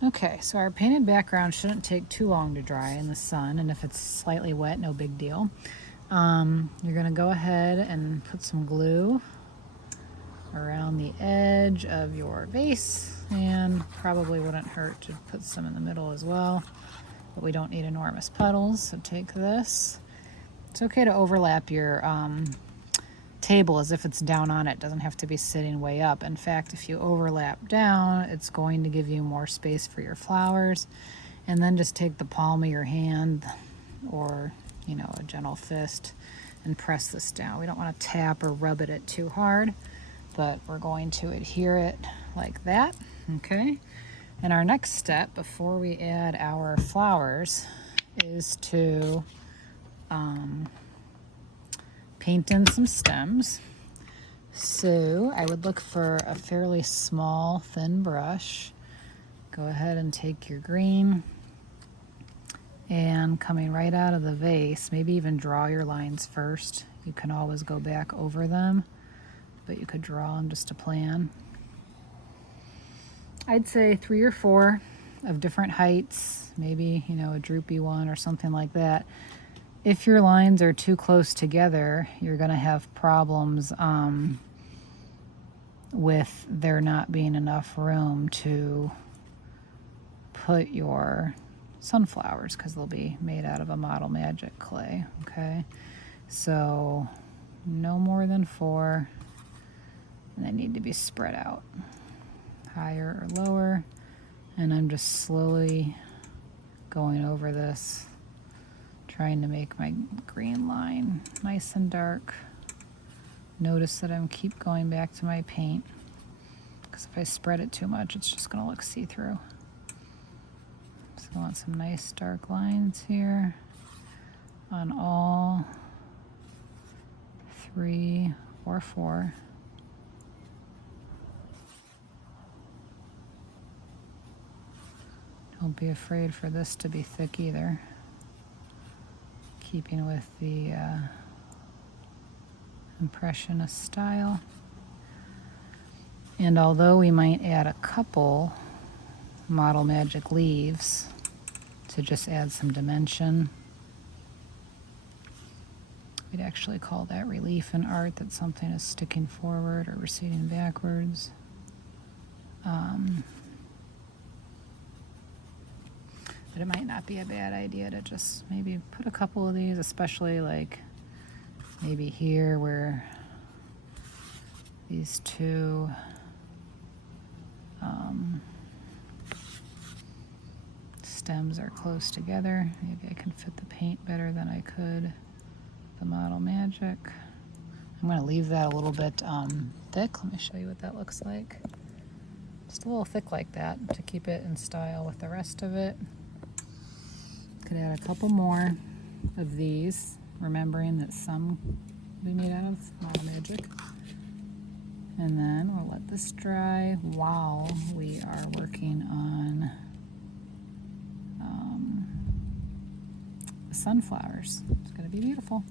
Okay, so our painted background shouldn't take too long to dry in the sun, and if it's slightly wet, no big deal. You're gonna go ahead and put some glue around the edge of your vase, and probably wouldn't hurt to put some in the middle as well, but we don't need enormous puddles, so take this. It's okay to overlap your table as if it's down on it. It doesn't have to be sitting way up. In fact, if you overlap down, it's going to give you more space for your flowers. And then just take the palm of your hand or, you know, a gentle fist and press this down. We don't want to tap or rub it too hard, but we're going to adhere it like that, okay? And our next step before we add our flowers is to paint in some stems. So I would look for a fairly small, thin brush. Go ahead and take your green, and coming right out of the vase, maybe even draw your lines first. You can always go back over them, but you could draw them just to plan. I'd say 3 or 4 of different heights, maybe, you know, a droopy one or something like that. If your lines are too close together, you're going to have problems with there not being enough room to put your sunflowers, because they'll be made out of a Model Magic clay, okay? So no more than 4, and they need to be spread out, higher or lower. And I'm just slowly going over this, trying to make my green line nice and dark. Notice that I'm keep going back to my paint, because if I spread it too much, it's just going to look see-through. So I want some nice dark lines here on all 3 or 4. Don't be afraid for this to be thick either, keeping with the Impressionist style. And although we might add a couple Model Magic leaves to just add some dimension, we'd actually call that relief in art, that something is sticking forward or receding backwards. But it might not be a bad idea to just maybe put a couple of these, especially like maybe here where these two stems are close together. Maybe I can fit the paint better than I could the Model Magic. I'm going to leave that a little bit thick. Let me show you what that looks like. Just a little thick like that to keep it in style with the rest of it. Could add a couple more of these, remembering that some will be made out of Model Magic. And then we'll let this dry while we are working on the sunflowers. It's going to be beautiful.